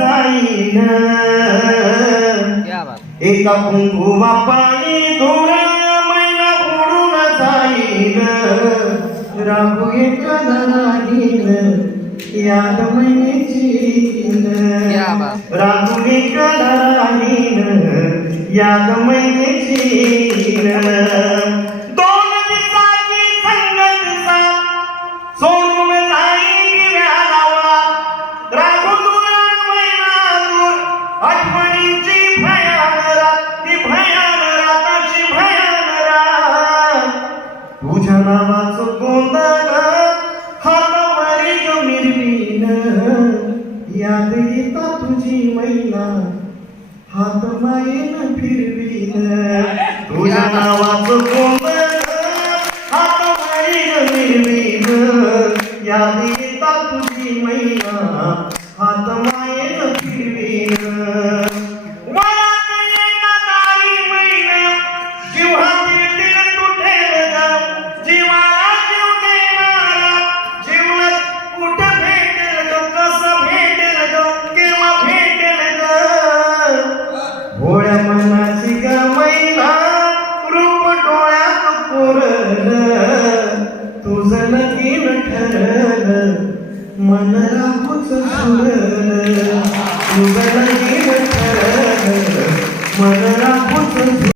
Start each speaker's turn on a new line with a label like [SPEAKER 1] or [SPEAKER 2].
[SPEAKER 1] जाईन. एका कुंकुवा पाणी थोडा महिना बुडून जाईन. राहू एका दराडीन याद
[SPEAKER 2] बात.
[SPEAKER 1] राहू एका दराडीन याद महिन्याची नावाचं गोंधळ हातावरी जो मिरवीन याद येता तुझी मैना हात मायेन फिरवीन. तुझ्या नावाचं गोंधळ हातावरी जो मिरवीन याद येता तुझी मैना डोळ्यात तुझं लगीन ठरलं मन राहूच सुरलं. तुझं लगीन ठरलं मन राहूच